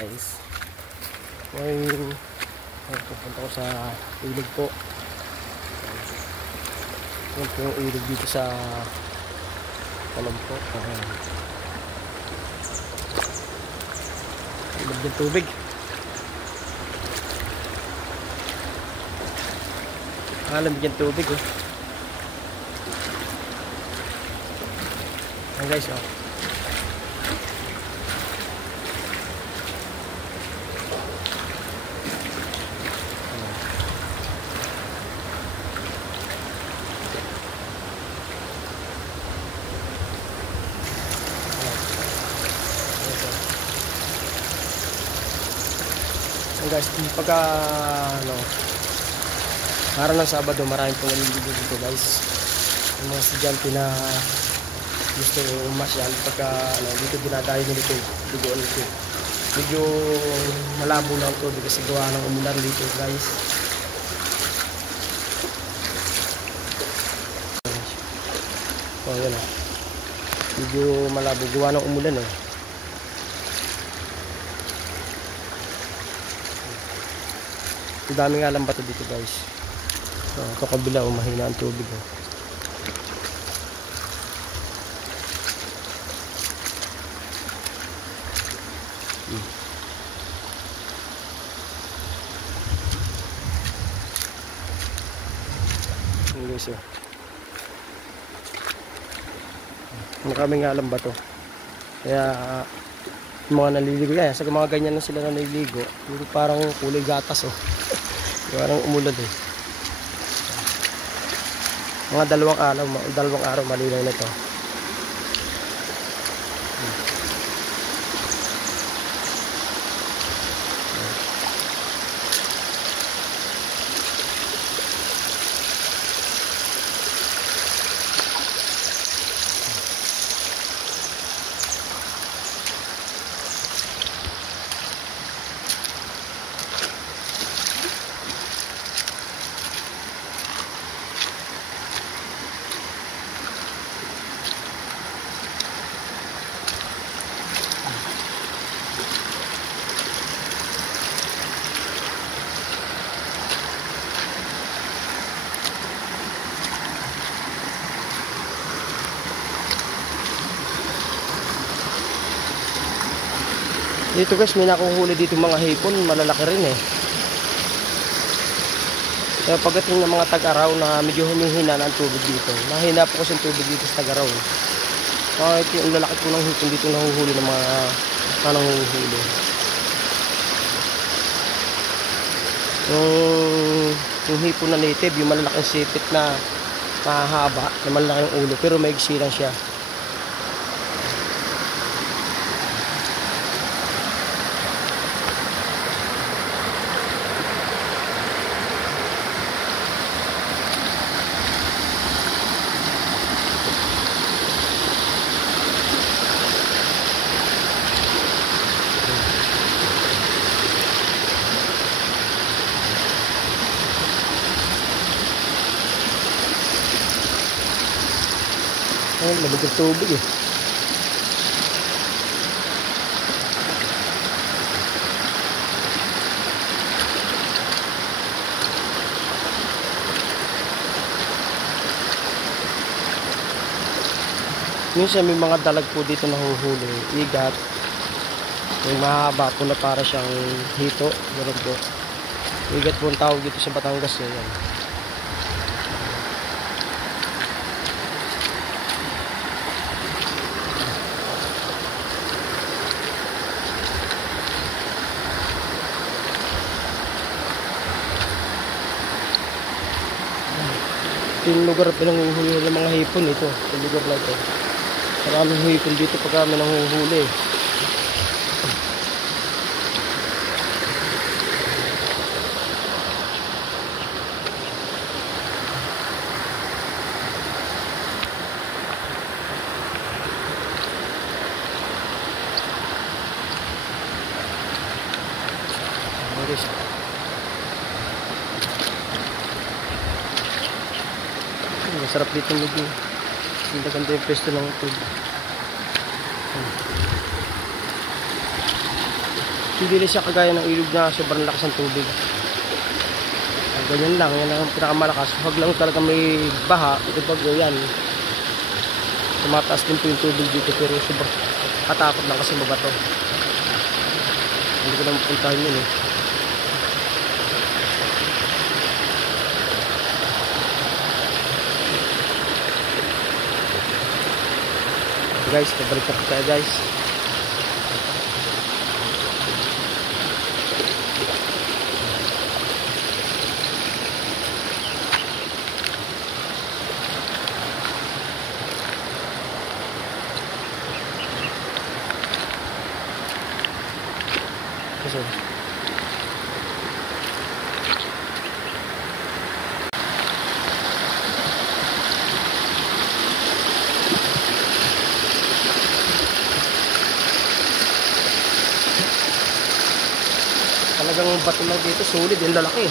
Guys, ngayon pupunta ko sa ilog po. Yan po yung ilog dito sa Talam po. Ilog ng tubig. Lamig yung tubig oh. Ayan guys oh. Guys, pagka araw ng Sabado, maraming pong naliligo dito guys. Yung mga estudyante na gusto masyal pagka dito dinadayo nito ligoan nito. Medyo malabo lang ito kasi gawa ng umulan dito guys. Oh yan oh. Medyo malabo gawa ng umulan eh. Dami nga lang bato dito guys. Ito kabila mahina ang tubig oh. Guys oh. Marami nga lang bato. Kaya yung mga naliligo yan, sa mga ganyan lang sila na naliligo, parang kulay gatas oh. Parang umulan eh. Mga dalawang araw malinaw na ito. Dito guys, may nakuhuli dito mga hipon, malalaki rin eh. Kaya pagdating ng mga tag-araw na medyo humihina na ang tubig dito. Mahina po kasi ang tubig dito sa tag-araw eh. Kahit yung lalaki po ng hipon dito nahuhuli ng mga nanguhuli. Yung hipon na native, yung malalaking sipit na mahaba, na malalaking ulo, pero maigsi lang siya. Ay, lamig ang tubig eh. Minsan may mga dalag po dito nahuhuli. Igat. Yung mahaba po na para siyang hito. Ganun po. Igat po ang tawag dito sa Batangas. Yan. Yung lugar pinanguhuli ng mga hipon ito, yung lugar na ito. Maraming hipon dito pag kami nanguhuli. Masarap dito medyo. Ganda-ganda yung pwesto ng tubig. Hindi rin siya kagaya ng ilog na sobrang lakas ng tubig. Ganyan lang, yan ang pinakamalakas. Huwag lang talaga may baha, ito bagyo yan. Tumataas din po yung tubig dito pero sobrang katakot lang kasi mabato. Hindi ko lang mapuntahan yun eh. Guys, pabalik na po tayo guys. So, talagang bato lang dito, solid, yung lalaki.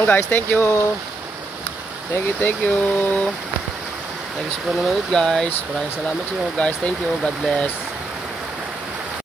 Oh guys, thank you. Thank you. Thank you sa panonood guys. Maraming salamat sa inyo guys. Thank you. God bless.